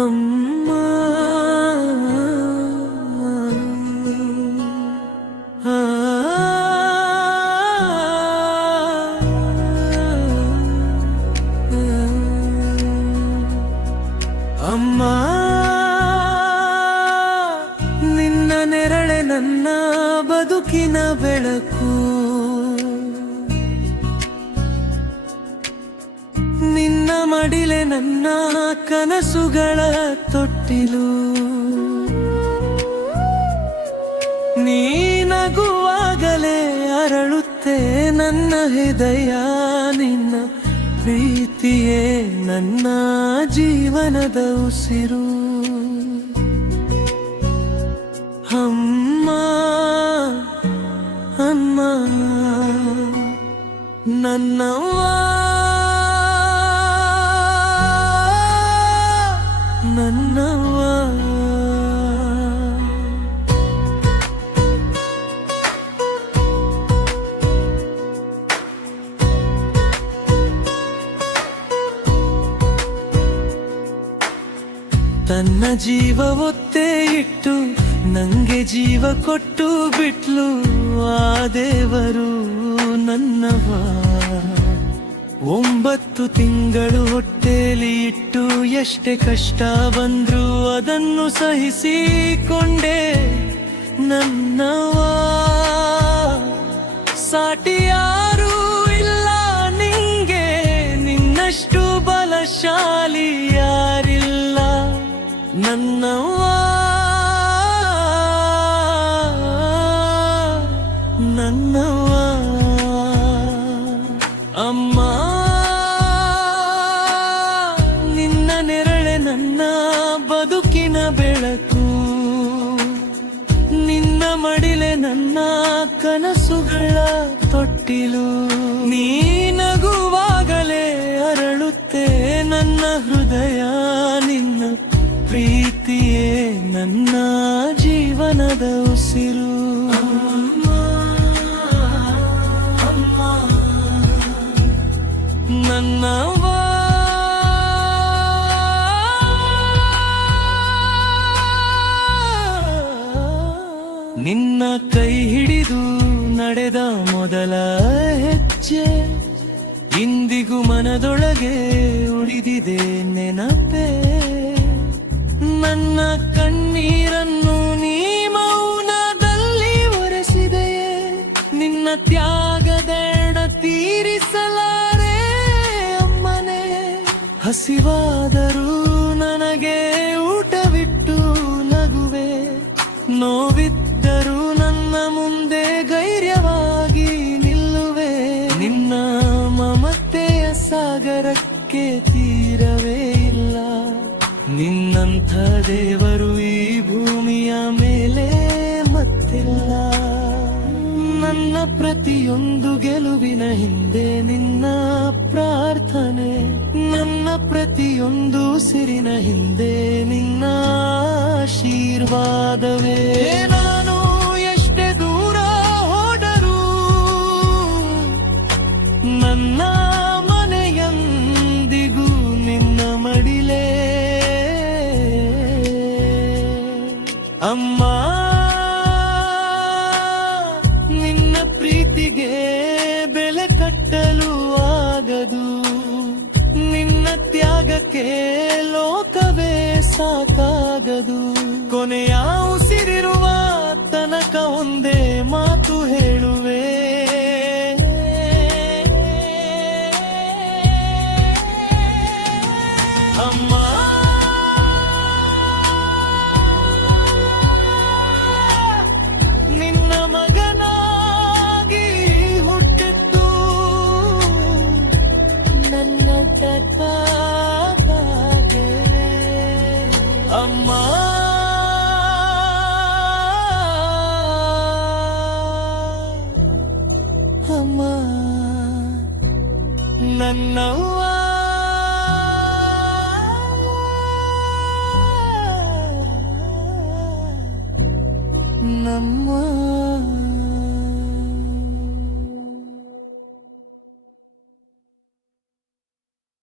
ಅಮ್ಮ ಅಮ್ಮ ನಿನ್ನ ನೆರಳೆ ನನ್ನ ಬದುಕಿನ ಬೆಳಕು, ನಿನ್ನ ಮಡಿಲೆ ನನ್ನ ಕನಸುಗಳ ತೊಟ್ಟಿಲು, ನೀ ನಗುವಾಗಲೇ ಅರಳುತ್ತೆ ನನ್ನ ಹೃದಯ, ನಿನ್ನ ಪ್ರೀತಿಯೇ ನನ್ನ ಜೀವನದ ಉಸಿರು. ಅಮ್ಮ ಅಮ್ಮ ನನ್ನವ್ವ ನನ್ನವ್ವ. ತನ್ನ ಜೀವ ಒತ್ತೆ ಇಟ್ಟು ನಂಗೆ ಜೀವ ಕೊಟ್ಟು ಬಿಟ್ಲು ಆ ದೇವರು ನನ್ನವ. 9 ತಿಂಗಳು ಹೊಟ್ಟೆಲಿ ಇಟ್ಟು ಎಷ್ಟೇ ಕಷ್ಟ ಬಂದ್ರು ಅದನ್ನು ಸಹಿಸಿಕೊಂಡೆ ನನ್ನವ. ಸಾಟಿ ಯಾರೂ ಇಲ್ಲ ನಿಂಗೆ, ನಿನ್ನಷ್ಟು ಬಲಶಾಲಿ ಯಾರಿಲ್ಲ ನನ್ನವ್ವ ನನ್ನವ್ವ. ಅಮ್ಮ ನಿನ್ನ ನೆರಳೆ ನನ್ನ ಬದುಕಿನ ಬೆಳಕು, ನಿನ್ನ ಮಡಿಲೆ ನನ್ನ ಕನಸುಗಳ ತೊಟ್ಟಿಲು, ನೀ ನಗುವಾಗಲೇ ಅರಳುತ್ತೆ ನನ್ನ ಹೃದಯ, ನಿನ್ನ ಪ್ರೀತಿಯೇ ನನ್ನ ಜೀವನದ ಉಸಿರು. ನನ್ನವ್ವ ನಿನ್ನ ಕೈ ಹಿಡಿದು ನಡೆದ ಮೊದಲ ಹೆಜ್ಜೆ ಇಂದಿಗೂ ಮನದೊಳಗೆ ಉಳಿದಿದೆ ನೆನಪೇ. ನನ್ನ ಕಣ್ಣೀರನ್ನು ನೀ ಮೌನದಲ್ಲಿ ಒರೆಸಿದೆಯೇ, ನಿನ್ನ ತ್ಯಾಗದ ಎಡ ತೀರಿಸಲಾರೆ ಅಮ್ಮನೇ. ಹಸಿವಾದರೂ ನನಗೆ ಊಟವಿಟ್ಟು ನಗುವೆ, ನೋವಿದ್ದರೂ ನನ್ನ ಮುಂದೆ ಧೈರ್ಯವಾಗಿ ನಿಲ್ಲುವೆ. ನಿನ್ನ ಮಮತೆಯ ಸಾಗರಕ್ಕೆ ತೀರವೇ ಇಲ್ಲ, ನಿನ್ನಂಥ ದೇವರು ಈ ಭೂಮಿಯ ಮೇಲೆ ಮತ್ತಿಲ್ಲ. ನನ್ನ ಪ್ರತಿಯೊಂದು ಗೆಲುವಿನ ಹಿಂದೆ ನಿನ್ನ ಪ್ರಾರ್ಥನೆ, ನನ್ನ ಪ್ರತಿಯೊಂದು ಉಸಿರಿನ ಹಿಂದೆ ನಿನ್ನ ಆಶೀರ್ವಾದವೇ. ನಾನು ಎಷ್ಟೇ ದೂರ ಹೋದರೂ ನನ್ನ ಮನೆಯಂದಿಗೂ ನಿನ್ನ ಮಡಿಲೇ. ಅಮ್ಮ ನಿನ್ನ ಪ್ರೀತಿಗೆ ಬೆಲೆ ಕಟ್ಟಲು ಆಗದು, ನಿನ್ನ ತ್ಯಾಗಕ್ಕೆ ಲೋಕವೇ ಸಾಕಾಗದು. ಕೊನೆಯ ಉಸಿರಿರುವ ತನಕ ಒಂದೇ ಮಾತು ಹೇಳುವೆ, ಅಮ್ಮ ನಿನ್ನ ಮಗನಾಗಿ ಹುಟ್ಟಿದ್ದು ನನ್ನ ಜಗದಾಗೆ. ಅಮ್ಮ ಅಮ್ಮ ನನ್ನವ್ವ ನಮ್ಮ